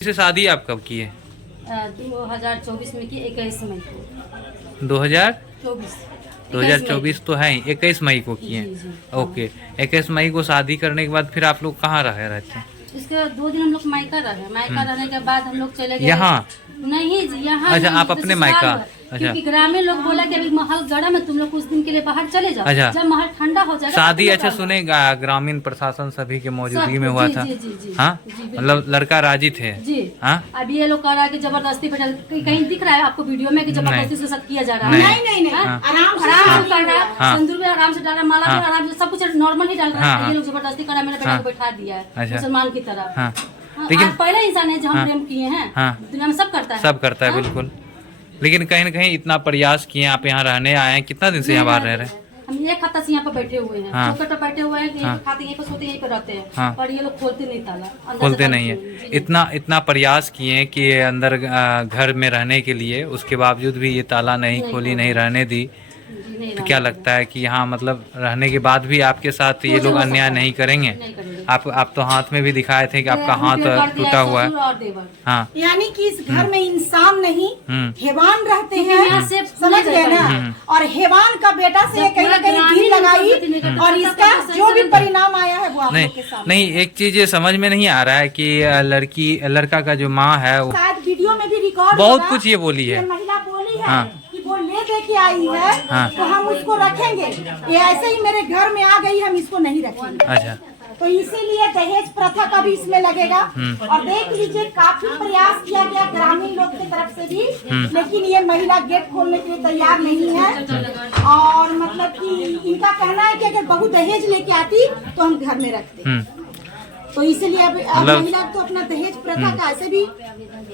से शादी आप कब की है? 2024 में की 21 मई को। 2024 तो है, 21 मई को किए हैं। जी। ओके, 21 मई को शादी करने के बाद फिर आप लोग कहाँ रहे रहते हैं? इसके 2 दिन हम लोग मायका रहे। मायका रहने के बाद हम लोग चले गए यहाँ। नहीं जी, यहाँ अच्छा, नहीं, आप अपने मायका। अच्छा, क्योंकि ग्रामीण लोग बोला कि अभी महल गर्म है, तुम लोग कुछ दिन के लिए बाहर चले जाओ। अच्छा। जब महल ठंडा हो जाएगा शादी तब अच्छा सुने ग्रामीण प्रशासन सभी के मौजूदगी में सब, हुआ जी, था। जी, जी, जी, हाँ, जी, बिल्कुल। मतलब लड़का राजी थे। जी। हाँ, अभी ये लोग कह रहा है कि जबरदस्ती पे कहीं दिख रहा है आपको वीडियो में कि जबरदस्ती से सब किया जा रहा है? नहीं। नहीं, हाँ। आराम से कर रहा है। हाँ। सिंदूर भी आराम से डाल रहा है, माला भी आराम से, सब कुछ नॉर्मल ही डाल रहा है। ये लोग जबरदस्ती कर रहा है, मेरे बेटा को बैठा दिया है मुसलमान की तरह। हाँ। लेकिन पहला इंसान है जो हम प्रेम किए हैं। हाँ। दुनिया में सब करता है, सब करता है, बिल्कुल। लेकिन कहीं न कहीं इतना प्रयास किए, आप यहाँ रहने आए हैं, कितना दिन से यहाँ बाहर रह रहे हैं? हम एक हफ्ता से यहाँ पे बैठे हुए हैं। हाँ। चौकट पे बैठे हुए हैं कि यहीं पे खाते, यहीं पे सोते, यहीं पे रहते हैं। हाँ। और ये लोग खोलते नहीं ताला, अंदर से खोलते ताला नहीं है। जी। इतना प्रयास किए कि अंदर घर में रहने के लिए, उसके बावजूद भी ये ताला नहीं खोली, नहीं रहने दी। जी, नहीं तो क्या लगता है कि यहाँ मतलब रहने के बाद भी आपके साथ ये लोग अन्याय नहीं करेंगे? नहीं करेंगे। आप तो हाथ में भी दिखाए थे कि आपका हाथ टूटा हुआ है। हाँ, यानी कि इस घर में इंसान नहीं हैवान रहते हैं, से समझ गए ना। और हैवान का बेटा से कहीं ना कहीं दिल लगाई और इसका जो भी परिणाम आया है वो आप लोग के सामने। नहीं, एक चीज ये समझ में नहीं आ रहा है कि लड़का का जो माँ है वो शायद वीडियो में भी रिकॉर्ड बहुत कुछ ये बोली है। महिला बोली है हाँ। कि वो ले दे के आई है। हाँ। तो हम उसको रखेंगे, ये ऐसे ही मेरे घर में आ गई, हम इसको नहीं रखेंगे। अच्छा, तो इसीलिए दहेज प्रथा का भी इसमें लगेगा। और देख लीजिए काफी प्रयास किया गया ग्रामीण लोग की तरफ से भी, लेकिन ये महिला गेट खोलने के लिए तैयार नहीं है। और मतलब कि इनका कहना है कि अगर बहू दहेज लेके आती तो हम घर में रखते। तो इसीलिए अब महिला तो अपना दहेज प्रथा का, ऐसे भी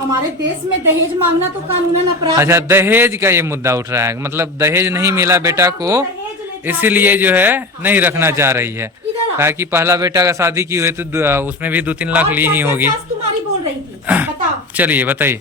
हमारे देश में दहेज मांगना तो कानूनन अपराध। अच्छा, दहेज का ये मुद्दा उठ रहा है, मतलब दहेज नहीं मिला बेटा को, इसीलिए जो है नहीं रखना चाह रही है। ताकि पहला बेटा का शादी की हुई तो उसमें भी 2-3 लाख ली ही होगी। तुम्हारी बोल रही थी, बताओ। चलिए बताइए।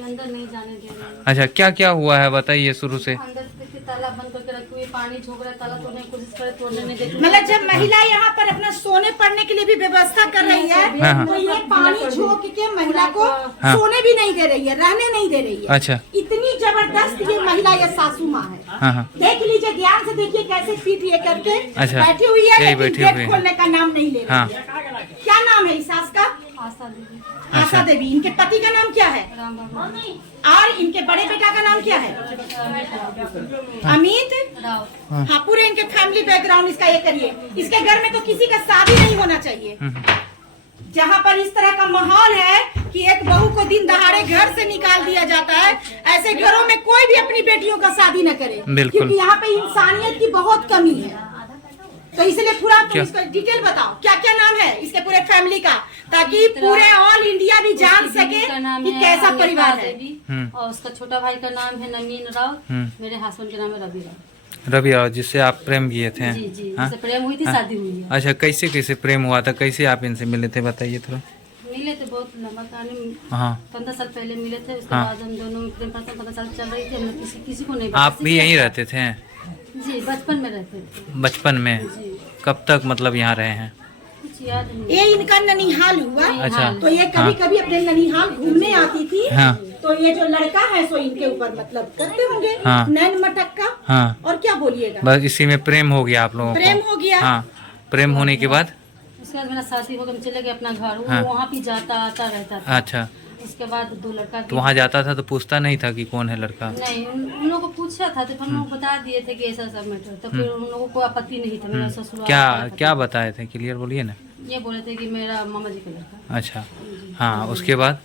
अंदर नहीं जाने दे रहे हैं। अच्छा, क्या क्या हुआ है बताइए शुरू से। अंदर से ताला बंद करके रखी हुई, पानी झोंक रहा है, ताला तोड़ने की कोशिश करे, तोड़ने नहीं देती। मतलब जब महिला यहाँ पर अपना सोने पड़ने के लिए भी व्यवस्था कर रही है, हाँ। तो ये पानी झोंक के महिला को सोने भी नहीं दे रही है, रहने नहीं दे रही है। अच्छा। इतनी जबरदस्त ये महिला, ये सासू माँ है। हाँ। देख लीजिए, ध्यान से देखिए कैसे पीठ ये करके अच्छा। बैठी हुई है, यही लेकिन बैठी गेट हुई है। खोलने का नाम नहीं ले हाँ। रही है। क्या नाम है इस सास का? आशा दीदी, आशा देवी। इनके पति का नाम क्या है? राम बाबा, और इनके बड़े बेटा का नाम क्या है? अमित राव। हाँ, पूरे इनके फैमिली बैकग्राउंड इसका ये करिए। इसके घर में तो किसी का शादी नहीं होना चाहिए। जहाँ पर इस तरह का माहौल है कि एक बहू को दिन दहाड़े घर से निकाल दिया जाता है, ऐसे घरों में कोई भी अपनी बेटियों का शादी न करे, क्योंकि यहाँ पे इंसानियत की बहुत कमी है। तो इसलिए पूरा तुम इसका डिटेल बताओ, क्या क्या नाम है इसके पूरे फैमिली का, ताकि पूरे ऑल इंडिया भी जान सके कि कैसा परिवार है। और उसका छोटा भाई का नाम है नवीन राव, मेरे हस्बैंड का नाम है रवि राव। रवि राव, जिससे आप प्रेम किए थे? जी जी, जिससे प्रेम हुई थी, शादी हुई है। अच्छा, कैसे प्रेम हुआ था, कैसे आप इनसे मिले थे बताइए थोड़ा। मिले थे बहुत लंबा कहानी। हाँ। 15 साल पहले मिले थे, उसके बाद हम दोनों में प्रेम प्रथा 15 साल चल रही थी। हमने किसी को नहीं। आप भी यहीं रहते थे? जी, बचपन में रहते थे। बचपन में? जी। कब तक मतलब यहाँ रहे हैं? कुछ याद नहीं। ये इनका ननिहाल हुआ। अच्छा। तो ये कभी कभी अपने ननिहाल घूमने आती थी। हाँ। तो ये जो लड़का है सो इनके ऊपर मतलब करते होंगे। हाँ। नैन मटक्का। हाँ। और क्या बोलिएगा, बस इसी में प्रेम हो गया आप लोगों को? प्रेम हो गया। हाँ। प्रेम होने के बाद उसके बाद मेरा शादी हो गया, हम चले गए अपना घर। वो हाँ। वहाँ भी जाता आता रहता था। अच्छा। उसके बाद 2 लड़का। तो वहाँ जाता था तो पूछता नहीं था कि कौन है लड़का? नहीं, उन लोगों को पूछा था तो फिर उन लोग बता दिए थे कि ऐसा सब मैटर। तो फिर उन लोगों को आपत्ति नहीं था। मेरा ससुराल क्या बताए थे, क्लियर बोलिए ना। ये बोले थे कि मेरा मामा जी का लड़का। अच्छा। हाँ, उसके बाद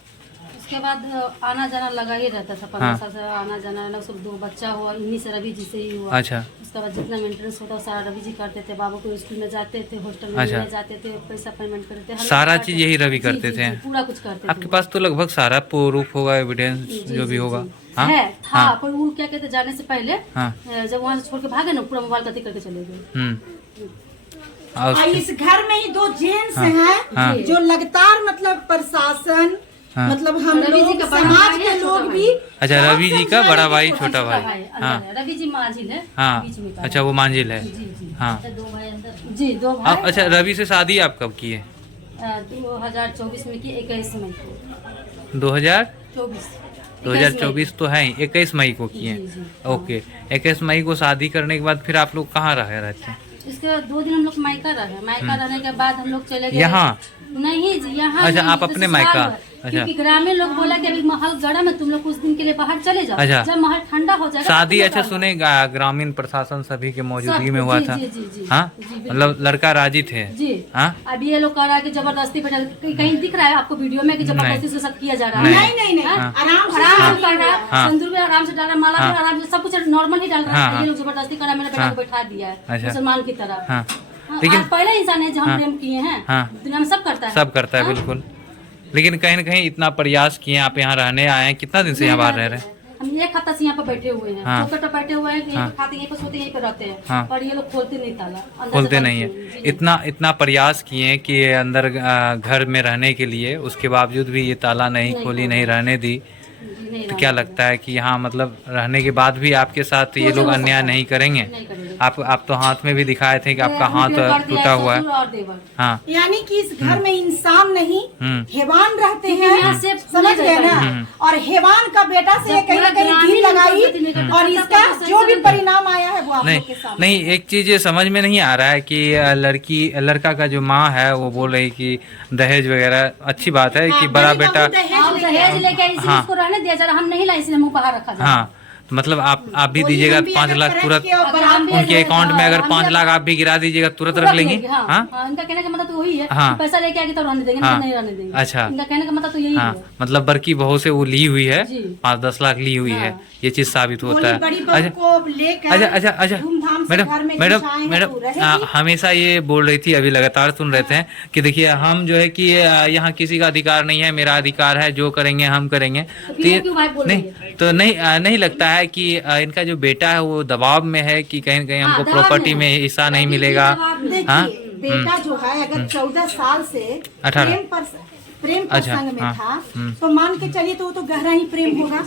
आना जाना लगा ही रहता था। 15 साल से आना जाना, ना सब 2 बच्चा हुआ, इन्हीं से रवि जी से ही हुआ। अच्छा। उसके बाद जितना मेंटेनेंस होता सारा रवि जी करते थे। बाबू को स्कूल में जाते थे, हॉस्टल में अच्छा। जाते थे, पैसा पेमेंट करते थे, सारा चीज यही रवि करते थे? पूरा कुछ करते थे। आपके पास तो लगभग सारा प्रूफ होगा, एविडेंस जो भी होगा। हाँ? है था। हाँ। पर वो क्या कहते, जाने से पहले हाँ। जब वहाँ से छोड़ के भागे ना, पूरा मोबाइल कति करके चले गए। और इस घर में ही 2 जेंट्स हाँ। हैं। हाँ। जो लगातार मतलब प्रशासन, हाँ। मतलब हम रवि जी लोग का बड़ा समाज भाई के है, लोग छोटा भी। अच्छा, रवि जी का बड़ा भाई छोटा भाई। हाँ। रवि जी मांझिल है। हाँ। बीच में का। अच्छा, वो मांझिल है। जी जी। हाँ। 2 भाई अंदर। जी, 2 भाई। अच्छा, रवि से शादी आप कब की है? 2024 में की 21 मई को 2024 2024 तो है 21 मई को किए। जी, जी। ओके, 21 मई को शादी करने के बाद फिर आप लोग कहाँ रहे रहते हैं? इसके बाद 2 दिन हम लोग मायका रहे। मायका रहने के बाद हम लोग चले गए यहाँ? नहीं जी, यहाँ अच्छा, नहीं, आप तो अपने ससुराल मायका? है। अच्छा। क्योंकि ग्रामीण लोग बोला कि अभी माहौल गर्म है, तुम लोग कुछ दिन के लिए बाहर चले जाओ। अच्छा। जब माहौल ठंडा हो जाएगा शादी तब अच्छा तुम लोग सुने ग्रामीण प्रशासन सभी के मौजूदगी सब, में हुआ जी, था? जी, जी, जी। हाँ, जी, बिल्कुल। मतलब लड़का राजी थे? जी। हाँ, अभी ये लोग कह रहा है कि जबरदस्ती पे कहीं दिख रहा है आपको वीडियो में कि जबरदस्ती से सब किया जा रहा है? नहीं। नहीं नहीं नहीं, हाँ? आराम से आराम से कर रहा है, हाँ। सिंदूर भी आराम से डाल रहा है, माला भी आराम से, सब कुछ नॉर्मल ही डाल रहा हाँ, है। ये लोग जबरदस्ती कर रहा है, मेरे बेटा को बैठा दिया है अच्छा। मुसलमान की तरह। हाँ, हाँ, लेकिन आज पहला इंसान है जो हम हाँ। प्रेम किए हैं। हाँ। दुनिया में सब करता है, सब करता है हाँ? बिल्कुल। लेकिन कहीं न कहीं इतना प्रयास किए, आप यहाँ रहने आए हैं, कितना दिन से यहाँ बाहर रह रहे हैं? हम 1 हफ्ता से यहाँ पे बैठे हुए हैं। हाँ। चौखट पे बैठे हुए हैं, यहीं हाँ। पे खाते, यहीं पे सोते, यहीं पे रहते हैं। हाँ। पर ये लोग खोलते नहीं ताला, अंदर से खोलते बंद नहीं है। किए हैं। जी, इतना प्रयास किए कि अंदर घर में रहने के लिए, उसके बावजूद भी ये ताला नहीं नहीं खोली, खोला। नहीं रहने दी। जी, नहीं तो क्या रहने लगता है कि यहाँ मतलब रहने के बाद भी आपके साथ ये कुछ लोग हो अन्याय सकता है। नहीं करेंगे? नहीं करेंगे। आप तो हाथ में भी दिखाए थे कि आपका हमने हाथ कर दिया टूटा हुआ है। ससुर और देवर। हाँ, यानी कि इस घर में इंसान नहीं हैवान रहते क्योंकि हैं, यहाँ से समझ गए ना। हम्म। और हैवान का बेटा से जब कहीं ना पूरा कहीं ग्रामीण घी लगाई लोग नहीं करते, और तब इसका तक जो भी सही परिणाम आया है वो आप नहीं लोग के सामने। नहीं, एक चीज ये समझ में नहीं आ रहा है कि लड़का का जो माँ है वो बोल रही कि दहेज वगैरह, अच्छी बात है कि हाँ, बड़ा बड़ी बेटा। बहू दहेज और लेके दहेज आई। लेके आई, इसलिए हाँ। उसको रहने दिया जा रहा, हम नहीं लाए इसलिए मुंह बाहर रखा जा रहा। हाँ, तो मतलब आप भी बोली दीजिएगा हम भी 5 अगर लाख परख तुरंत के और अगर हम भी उनके अगर- अकाउंट में, अगर हम 5 भी- लाख आप भी गिरा दीजिएगा तुरंत पूरा रख लेंगे? लेंगे, हाँ। हाँ, हाँ, इनका कहने का मतलब तो वही है हाँ। कि पैसा लेके आगे तो रहने देंगे, हाँ। नहीं रहने देंगे। अच्छा। इनका कहने का मतलब तो यही हाँ, है। मतलब बड़की बहू से वो ली हुई है, जी। 5-10 लाख ली हुई है, हाँ। ये चीज साबित होता बोली है। बड़ी बहू को लेकर अच्छा धूमधाम से मैडम घर में मैडम घुसाए हैं मैडम तो रहेगी। हमेशा ये बोल रही थी, अभी लगातार सुन रहे थे कि देखिए हम जो है कि यहाँ किसी का अधिकार नहीं है, मेरा अधिकार है, जो करेंगे हम करेंगे। फिर ये क्यों भाई बोल रही नहीं तो नहीं लगता है कि इनका जो बेटा है वो दबाव में है कि कहीं न कहीं हाँ, हमको दबाव में प्रॉपर्टी है। में हिस्सा नहीं मिलेगा? देखिए हाँ? बेटा जो है अगर 14 साल से 18 प्रेम अच्छा, प्रसंग में हाँ, था तो मान के चलिए तो वो तो गहरा ही प्रेम होगा।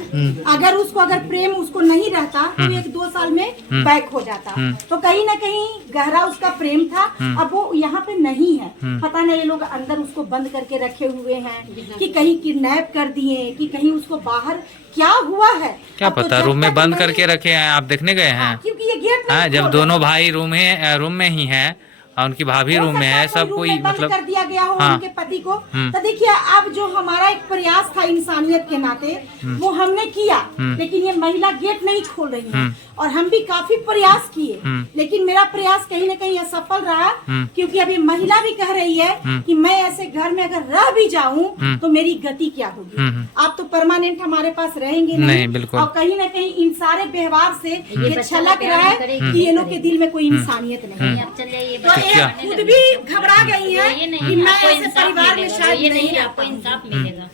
अगर प्रेम उसको नहीं रहता तो 1-2 साल में बैक हो जाता। तो कहीं ना कहीं गहरा उसका प्रेम था, अब वो यहाँ पे नहीं है। पता नहीं ये लोग अंदर उसको बंद करके रखे हुए हैं कि कहीं किडनैप कर दिए कि कहीं उसको बाहर क्या हुआ है क्या अब तो पता, जब रूम में तक बंद नहीं- करके रखे हैं, आप देखने गए हैं? क्योंकि ये गेट हाँ, नहीं जब खोल दोनों रहे। भाई रूम में ही हैं और उनकी भाभी हो रूम में सकता है, सब रूम कोई में बंद मतलब कर दिया गया हो हाँ। उनके पति को। तो देखिए अब जो हमारा एक प्रयास था इंसानियत के नाते वो हमने किया, लेकिन ये महिला गेट नहीं खोल रही है और हम भी काफी प्रयास किए, लेकिन मेरा प्रयास कहीं न कहीं असफल रहा क्योंकि अभी महिला भी कह रही है कि मैं ऐसे घर में अगर रह भी जाऊं तो मेरी गति क्या होगी। आप तो परमानेंट हमारे पास रहेंगे नहीं, बिल्कुल। और कहीं न कहीं इन सारे व्यवहार से ये छलक रहा है कि ये लोग के दिल में कोई इंसानियत नहीं है। चल जाइए, तो क्या? ये खुद भी घबरा गई है ये नहीं, कि मैं आपको ऐसे इंसाफ परिवार में मिलेगा, शायद ये नहीं नहीं, रह आपको पाऊंगी। इंसाफ मिलेगा।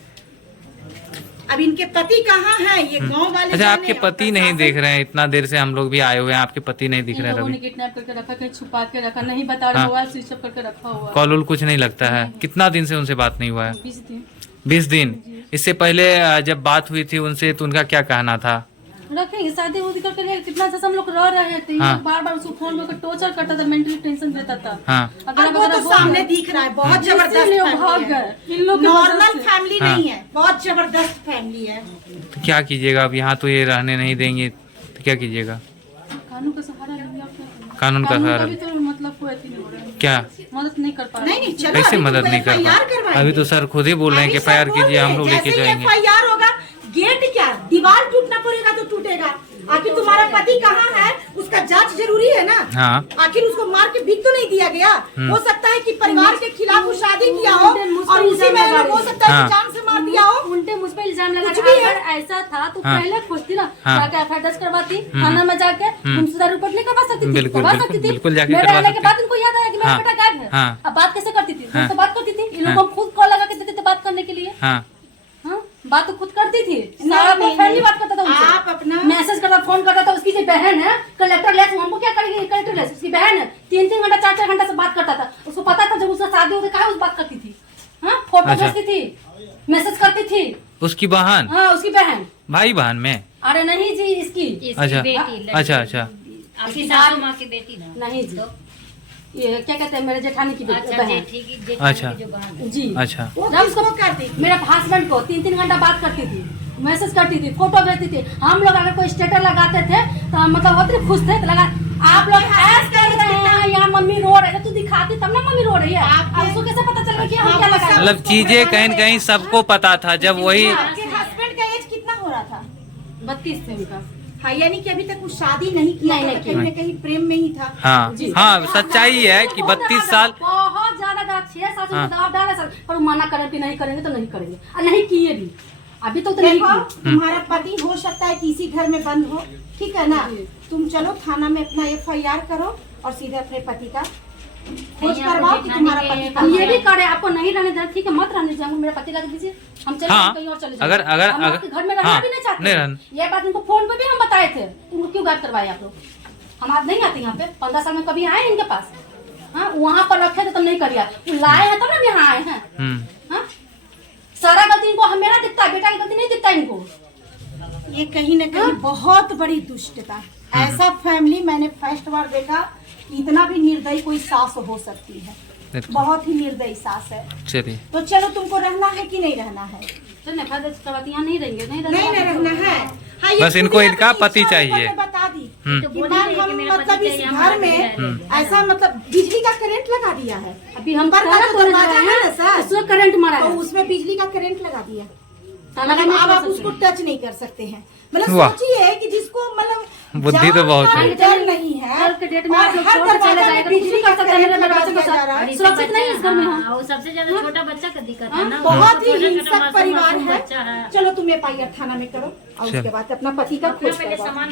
अब इनके पति कहाँ हैं ये गांव वाले अच्छा, जाने, आपके और पति नहीं प्रशासन- देख रहे हैं? इतना देर से हम लोग भी आए हुए हैं, आपके पति नहीं दिख इन रहे लोगों ने रवि? किडनैप करके रखा, कहीं छुपा के रखा, नहीं बता रहे, हाँ। मोबाइल स्विच ऑफ करके रखा हुआ है। कॉल उल कुछ नहीं लगता है? कितना दिन से उनसे बात नहीं हुआ है? 20 दिन 20 दिन। इससे पहले जब बात हुई थी उनसे तो उनका क्या कहना था? रखेंगे, शादी उदी करके रहे, कितना अच्छा से हम लोग रह रहे थे। हाँ। बार बार उसको फोन करके टॉर्चर करता था, मेंटली टेंशन देता था। हाँ। अगर अब वो तो सामने दिख रहा है, बहुत जबरदस्त इसीलिए वो भाग फैमिली है। गए। इन लोग की नॉर्मल वजह से। फैमिली हाँ। नहीं है, बहुत जबरदस्त फैमिली है। तो क्या कीजिएगा अब? यहाँ तो ये रहने नहीं देंगे तो क्या कीजिएगा? कानून का सहारा लिया, क्या करें? कानून का सहारा? भी तो मतलब कोई अथी नहीं हो रहा है, क्या मदद नहीं कर पा नहीं रहे। नहीं चलो कैसे अभी मदद तो नहीं कर FIR पा? करवाएंगे। अभी तो सर खुद ही बोल रहे हैं कि अभी सब FIR बोल कीजिए, रहे हम हैं, लोग लेके जैसे ही जाएंगे। FIR होगा, गेट क्या दीवार टूटना पड़ेगा तो टूटेगा। आखिर तुम्हारा पति कहाँ है उसका जांच जरूरी है ना। हाँ। आखिर उसको मार के भीख तो नहीं दिया गया। हो सकता है कि परिवार के खिलाफ वो शादी किया हो और उसी में लोग हो सकता है हाँ। कि जान से मार दिया हो। उल्टे मुझ पे इल्जाम लगा कुछ रहे। भी है। अगर ऐसा था तो हाँ। पहले खोजती ना, हाँ। जाके FIR दर्ज करवाती, थाना में जाके गुमशुदा रिपोर्ट नहीं करवा सकती थी? बिल्कुल, करवा बिल्कुल, सकती थी। बिल्कुल जाके मेरे करवा आने के सकती। बाद इनको याद आया कि मेरा हाँ। बेटा गायब है। हाँ। अब बात कैसे करती थी? हाँ। तो बात करती थी, इन लोगों हाँ। को हम खुद कॉल लगा के देते थे बात करने के लिए। हाँ, हाँ, बात तो खुद करती थी, सारा नहीं, फैमिली नहीं। बात करता था उनसे। आप अपना- मैसेज करता, फोन करता था। उसकी जो बहन है कलेक्टर लेस, हमको क्या करेगी कलेक्टर लेस? उसकी बहन है, 3-3 घंटा 4-4 घंटा से बात करता था। उसको पता था जब उसका शादी होता कहा उस बात करती थी। हाँ, फोटो अच्छा। भेजती थी, मैसेज करती थी। उसकी बहन? हाँ, उसकी बहन। भाई बहन में? अरे नहीं जी, इसकी इसकी अच्छा। बेटी, लड़की। अच्छा अच्छा। आपकी सासू माँ की बेटी ना। नहीं जी, ये क्या कहते हैं मेरे जेठानी की बहन। अच्छा जी अच्छा जब उसको कर दी मेरे हस्बैंड को 3-3 घंटा बात करती थी, मैसेज करती थी, फोटो भेजती थी। हम लोग अगर कोई स्टेटस लगाते थे तो मतलब बहुत खुश थे, तो लगा आप लोग ऐसे कर रहे हैं, यहाँ मम्मी रो रही है, तू दिखाती तब ना मम्मी रो रही है। अब उसको कैसे पता चल कि हम क्या लगा रहे हैं? मतलब चीजें कहीं न कहीं सबको पता था, जब वही आपके हस्बैंड का एज कितना हो रहा था? 32 थे उनका। हाँ, यानी कि अभी तक वो शादी नहीं किया, नहीं, था, कहीं न कहीं प्रेम में ही था। हाँ हाँ सच्चाई है कि 32 साल बहुत ज्यादा 6 साल से दबाव डाला सर, पर वो मना करें कि नहीं करेंगे तो नहीं करेंगे, और नहीं किए भी अभी तो नहीं देखो किए। तुम्हारा पति हो सकता है कि इसी घर में बंद हो, ठीक है ना? तुम चलो थाना में अपना FIR करो और सीधे अपने पति का खोज करवाओ कि तुम्हारा पति हम ये भी करे, आपको नहीं रहने देना, ठीक है मत रहने दीजिए, हमको मेरा पति लगा दीजिए, हम चले हाँ, कहीं और चले अगर हम आपके घर में रहना हाँ, भी नहीं चाहते नहीं हैं। रहना। ये बात इनको फोन पे भी हम बताए थे, इनको क्यों गायब करवाए आप लोग? हम आज नहीं आते यहाँ पे, 15 साल में कभी आए इनके पास? हाँ, वहाँ पर रखे थे तब नहीं करिए, लाए हैं तब ना यहाँ आए हैं। हाँ, सारा गलती इनको मेरा दिखता है, बेटा की गलती नहीं दिखता इनको। ये कहीं न कहीं बहुत बड़ी दुष्टता। ऐसा फैमिली मैंने फर्स्ट बार देखा कि इतना भी निर्दयी कोई सास हो सकती है, बहुत ही निर्दयी सास है। चलिए तो चलो तुमको रहना है कि नहीं रहना है? चल नहीं यहाँ नहीं रहेंगे, नहीं नहीं रहना है। हाँ, ये बस इनको खुद ही इनका अपनी पति इच्छा चाहिए। ऊपर बता दी हम्म। कि मैम हम मतलब इस घर में ऐसा मतलब बिजली का करंट लगा दिया है। अभी हम ऊपर का जो दरवाजा है ना सर, उसमें करंट मारा तो है, उसमें बिजली का करंट लगा दिया। ताला मतलब नहीं अब खोल आप सकते। उसको टच नहीं कर सकते हैं। मतलब वाह। सोचिए कि जिसको मतलब बुद्धि तो बहुत जान है। का डर नहीं है, कल के डेट में और आप लोग हर छोड़ के चले दरवाजा में जाएगा, बिजली का कर सकते हैं, करंट मेरे लगा बच्चे को दिया जा रहा है। सुरक्षित नहीं इस घर में हम। हाँ, वो सबसे ज्यादा छोटा बच्चा का दिक्कत है ना। बहुत ही छोटा-छोटा हिंसक मासूम परिवार मासूम है। बच्चा है। चलो तुम FIR थाना में करो और उसके बाद अपना पति का खोज पहले करवाओ। सामान